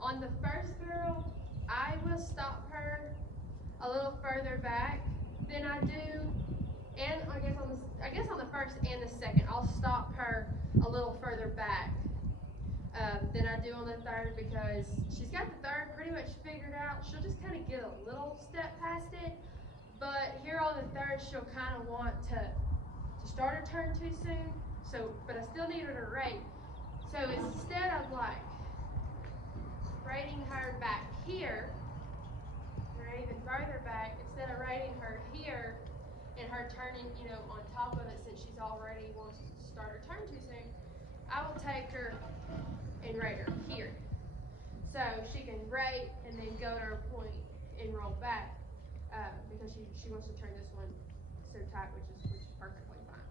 On the first barrel, I will stop her a little further back than I do, and I guess on the first and the second, I'll stop her a little further back than I do on the third, because she's got the third pretty much figured out. She'll just kind of get a little step past it, but here on the third, she'll kind of want to start her turn too soon. So, but I still need her to rate. So instead of like rating her back here, or even further back, instead of rating her here and her turning, on top of it, since she's already wants to start her turn too soon, I will take her and rate her here. So she can rate and then go to her point and roll back, because she wants to turn this one so tight, which is perfectly fine.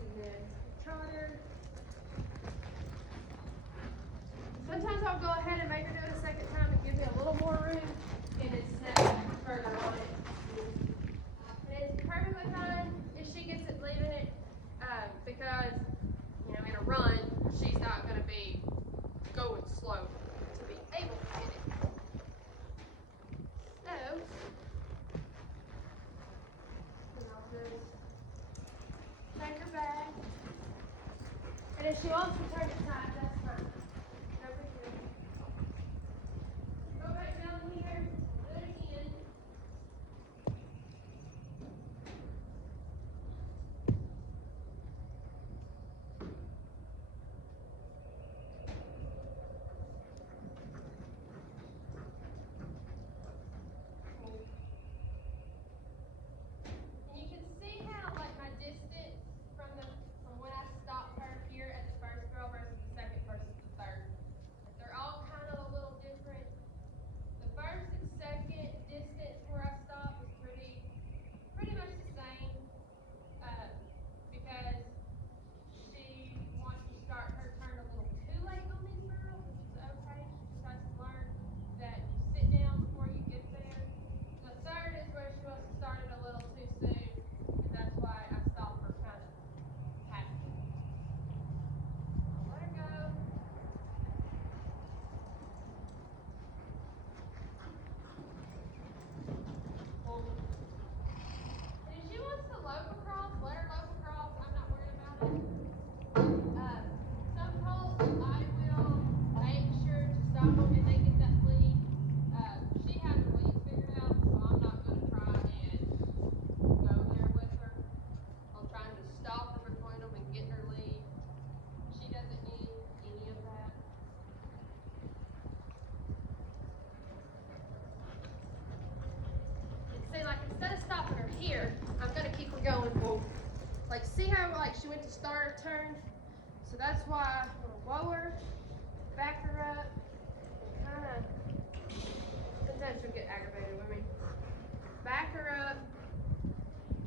And then trotter. Sometimes I'll go ahead and make her do it a second time and give me a little more room, and then snap further on it. And it's perfectly fine if she gets it leaving it, because in a run she's not going to be going slow to be able to get it. So then I'll just take her back, and if she wants to turn it tight, that's fine. No big deal. Go back down here, do it again. And you can see how like my distance from when I stopped her here at the first barrel versus the second versus the third. They're all kind of a little different. The first and second distance where I stopped was pretty much the same, because she wants to start her turn a little too late on these barrels, which is okay. She just has to learn that you sit down before you get there. The third is where she wants to start it a little too soon, and that's why I stop her kind of halfway. Let her go. And if she wants to lope across, let her lope across. I'm not worried about it. Some colts, I will make sure to stop them if they get that lead. She has her lead figured out, so I'm not going to try and go there with her. I'm trying to stop her between them and get her lead. She doesn't need any of that. And see, like, instead of stopping her here, I'm going to keep her going. Well, like, see how like she went to start her turn? So that's why I'm going to lower, back her up, kind of, sometimes she'll get aggravated with me. Back her up,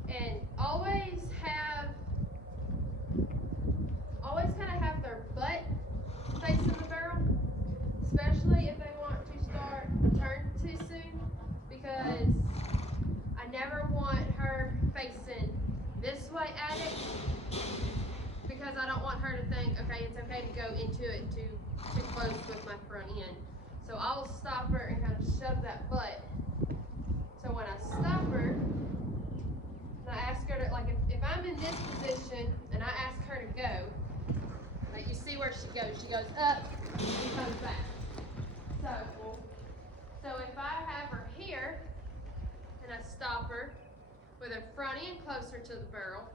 and always kind of have their butt facing the barrel, especially if they want to start a turn too soon, because I never want her facing this way at it, because I don't want her to think, okay, it's okay to go into it too close with my front end. So I will stop her and kind of shove that butt. So when I stop her, and I ask her to, like, if I'm in this position and I ask her to go, like, you see where she goes up and comes back. So if I have her here and I stop her with her front end closer to the barrel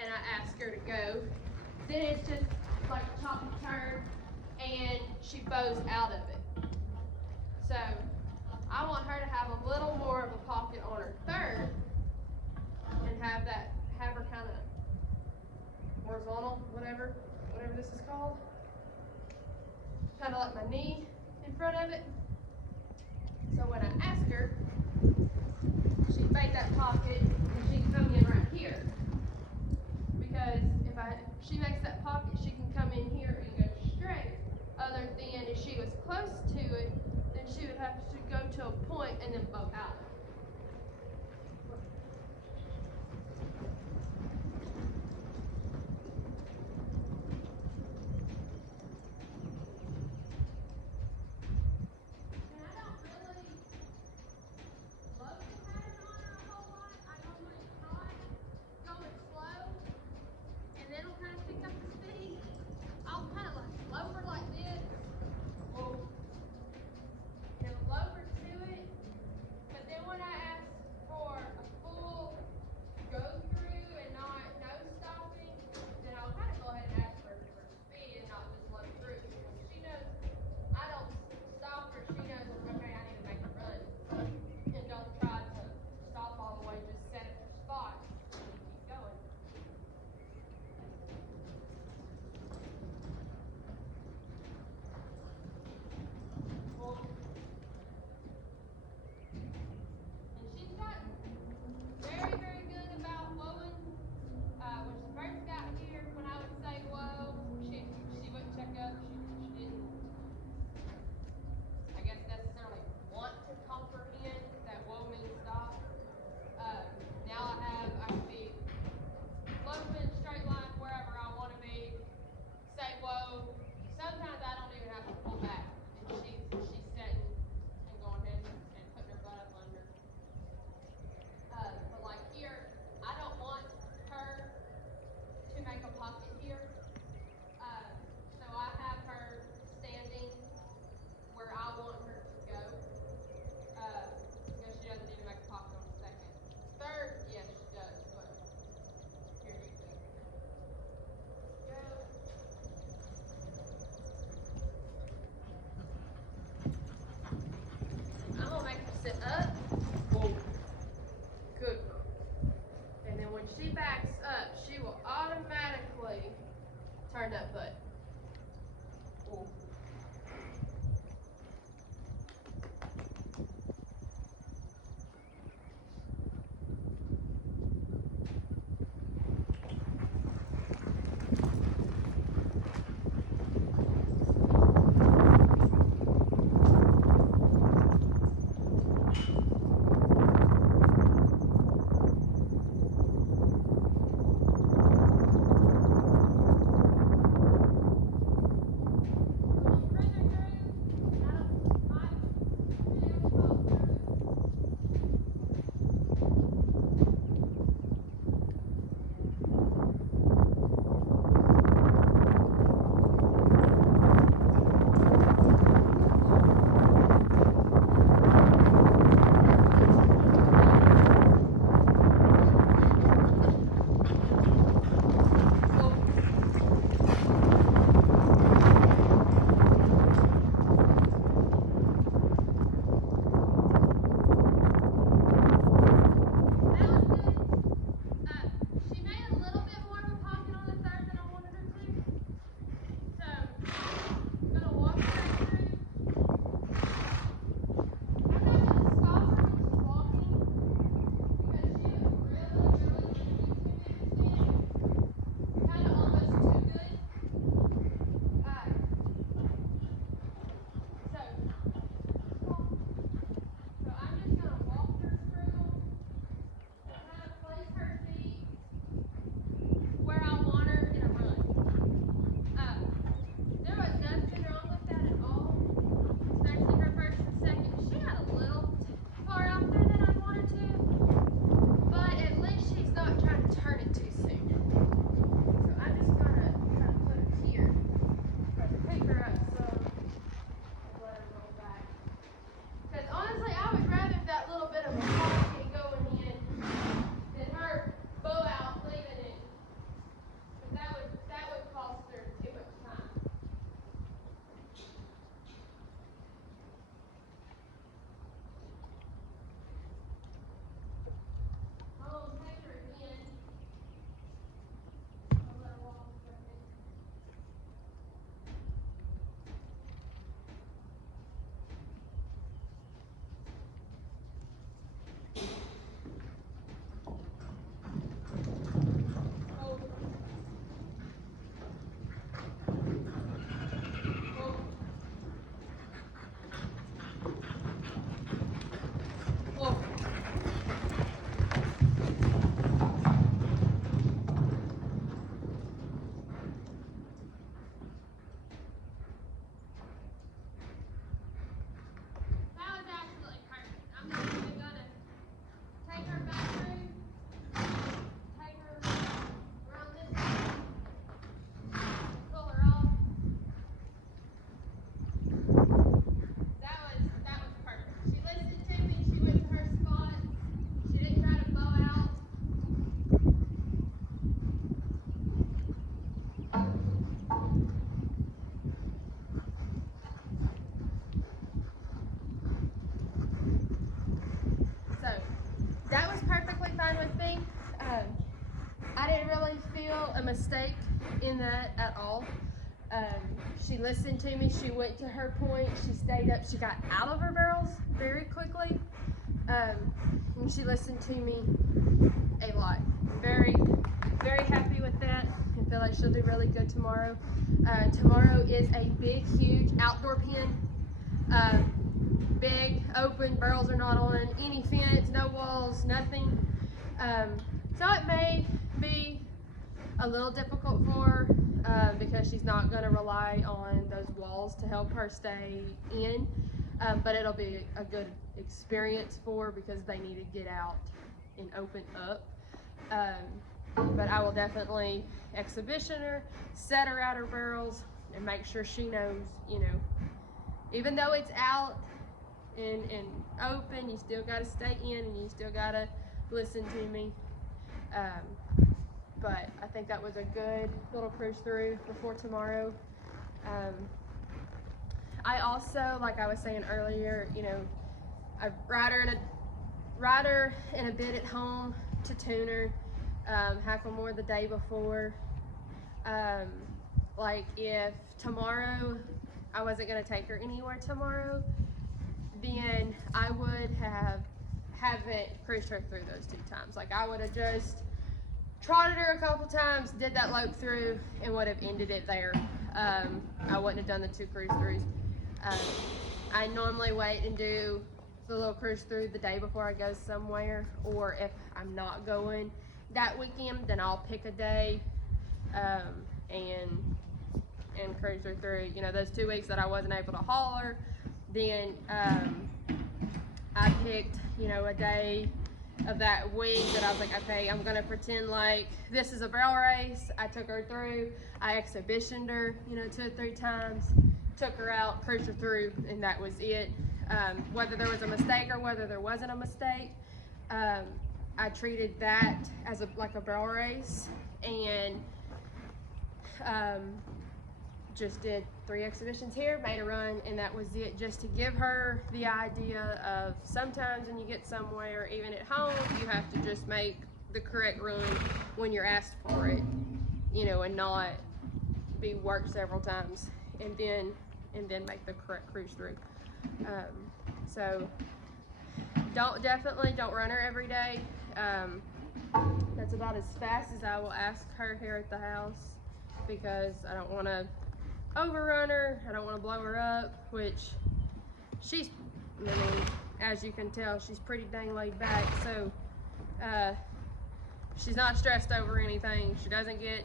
and I ask her to go, then it's just like a choppy turn and she bows out of it. So I want her to have a little more of a pocket on her third and have her kind of horizontal, whatever this is called. Kind of like my knee in front of it. So when I ask her, she can make that pocket and she can come in right here. Because if she makes that pocket, she can come in here and go straight. Other than if she was close to it, then she would have to go to a point and then bow out. mistake in that at all. She listened to me, she went to her point, she stayed up, she got out of her barrels very quickly, and she listened to me a lot. Very, very happy with that. I feel like she'll do really good tomorrow. Tomorrow is a big, huge outdoor pen. Big, open, barrels are not on any fence, no walls, nothing. So it may be a little difficult for her because she's not going to rely on those walls to help her stay in, but it'll be a good experience for her because they need to get out and open up. But I will definitely exhibition her, set her at her barrels, and make sure she knows, you know, even though it's out and open, you still got to stay in and you still got to listen to me. But I think that was a good little cruise through before tomorrow. I also, like I was saying earlier, you know, I ride her in a bit at home to tune her, hackle more the day before. Like if tomorrow I wasn't going to take her anywhere tomorrow, then I would haven't cruised her through those 2 times. Like I would have just trotted her a couple times, did that lope through, and would have ended it there. I wouldn't have done the 2 cruise throughs. I normally wait and do the little cruise through the day before I go somewhere, or if I'm not going that weekend, then I'll pick a day and cruise her through. You know, those 2 weeks that I wasn't able to haul her, then I picked, you know, a day of that week that I was like, okay, I'm gonna pretend like this is a barrel race. I took her through, I exhibitioned her, you know, 2 or 3 times, took her out, cruised her through, and that was it. Whether there was a mistake or whether there wasn't a mistake, I treated that as like a barrel race, and just did 3 exhibitions here, made a run, and that was it, just to give her the idea of sometimes when you get somewhere, even at home, you have to just make the correct run when you're asked for it, you know, and not be worked several times and then make the correct cruise through. So definitely don't run her every day. That's about as fast as I will ask her here at the house, because I don't want to overrun her, I don't want to blow her up, which she's, I mean, as you can tell, she's pretty dang laid back, so she's not stressed over anything. She doesn't get,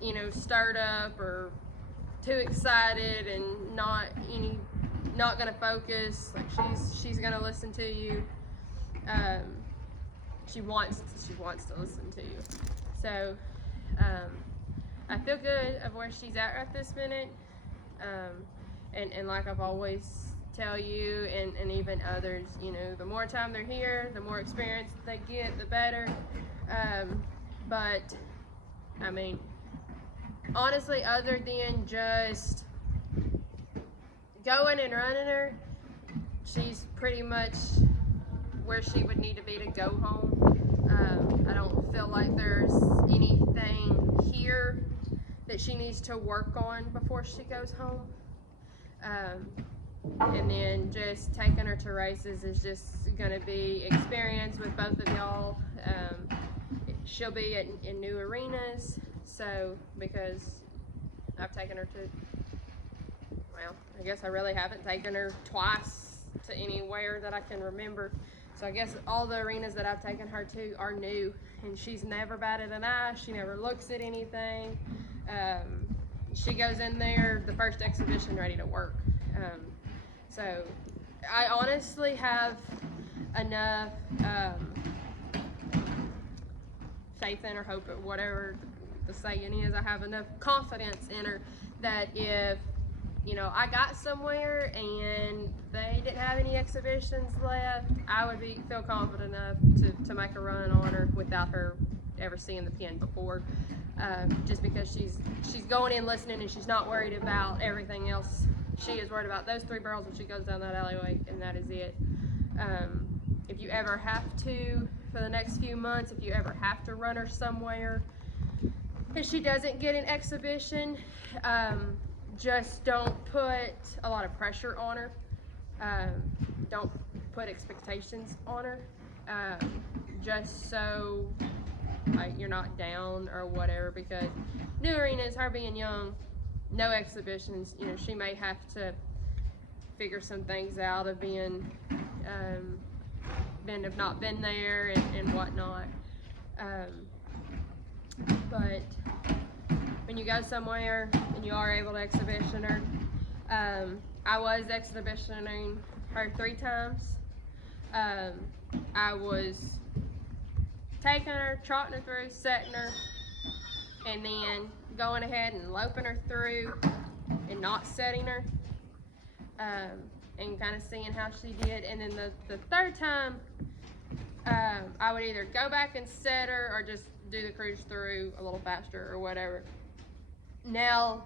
you know, stirred up or too excited and not gonna focus. Like she's gonna listen to you. She wants to listen to you. So I feel good of where she's at right this minute. And like I've always tell you and even others, you know, the more time they're here, the more experience they get, the better. But I mean, honestly, other than just going and running her, she's pretty much where she would need to be to go home. I don't feel like there's anything here that she needs to work on before she goes home. And then just taking her to races is just going to be experience with both of y'all. She'll be in new arenas, so because I've taken her to, well, I guess I really haven't taken her twice to anywhere that I can remember. So I guess all the arenas that I've taken her to are new, and she's never batted an eye. She never looks at anything. She goes in there the first exhibition ready to work. So I honestly have enough faith in her, hope, or whatever the saying is. I have enough confidence in her that if, you know, I got somewhere and they didn't have any exhibitions left, I would feel confident enough to make a run on her without her ever seeing the pen before. Just because she's going in listening and she's not worried about everything else. She is worried about those 3 barrels when she goes down that alleyway, and that is it. If you ever have to, for the next few months, if you ever have to run her somewhere, if she doesn't get an exhibition, just don't put a lot of pressure on her. Don't put expectations on her, just so like you're not down or whatever, because new arenas, her being young, no exhibitions, you know, she may have to figure some things out of being have not been there and whatnot. But when you go somewhere and you are able to exhibition her, I was exhibitioning her 3 times. I was taking her, trotting her through, setting her, and then going ahead and loping her through and not setting her, and kind of seeing how she did. And then the 3rd time, I would either go back and set her or just do the cruise through a little faster or whatever. Now,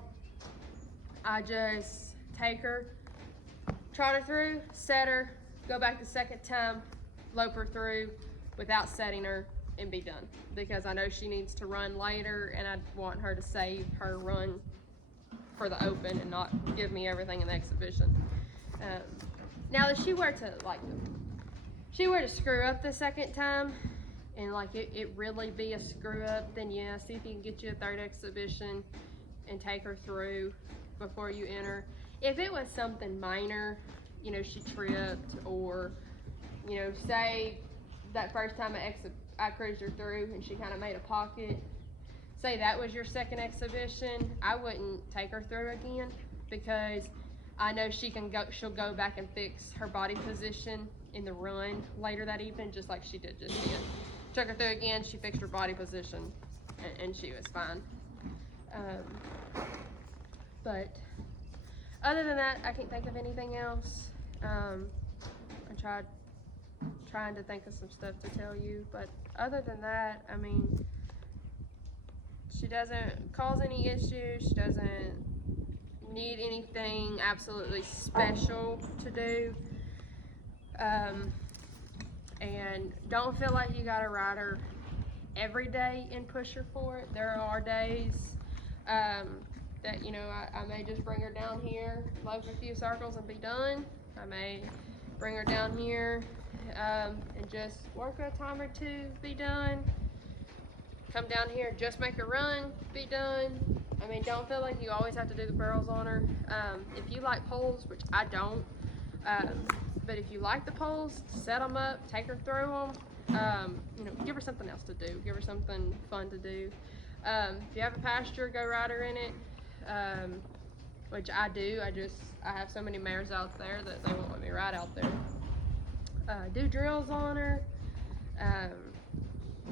I just take her, trot her through, set her, go back the 2nd time, lope her through without setting her, and be done. Because I know she needs to run later, and I want her to save her run for the open and not give me everything in the exhibition. Now, if she were to screw up the 2nd time, and like it really be a screw up, then yeah, see if you can get you a 3rd exhibition and take her through before you enter. If it was something minor, you know, she tripped, or, you know, say that first time I cruised her through and she kind of made a pocket, say that was your 2nd exhibition, I wouldn't take her through again, because I know she'll go back and fix her body position in the run later that evening, just like she did just then. Took her through again, she fixed her body position, and she was fine. But other than that, I can't think of anything else. I trying to think of some stuff to tell you, but other than that, I mean, she doesn't cause any issues. She doesn't need anything absolutely special to do. And don't feel like you gotta ride her every day and push her for it. There are days that, you know, I may just bring her down here, lope a few circles and be done. I may bring her down here and just work a time or 2, be done. Come down here, just make her run, be done. I mean, don't feel like you always have to do the pearls on her. If you like poles, which I don't, but if you like the poles, set them up, take her through them. You know, give her something else to do. Give her something fun to do. If you have a pasture, go ride her in it, which I do. I have so many mares out there that they won't let me ride out there. Do drills on her.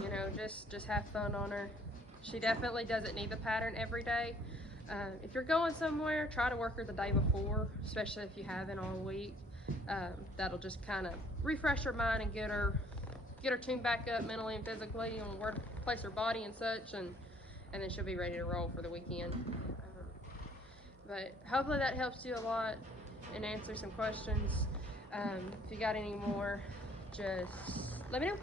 You know, just have fun on her. She definitely doesn't need the pattern every day. If you're going somewhere, try to work her the day before, especially if you haven't all week. That'll just kind of refresh her mind and get her tuned back up mentally and physically on where to place her body and such, and then she'll be ready to roll for the weekend. But hopefully that helps you a lot and answer some questions. If you got any more, just let me know.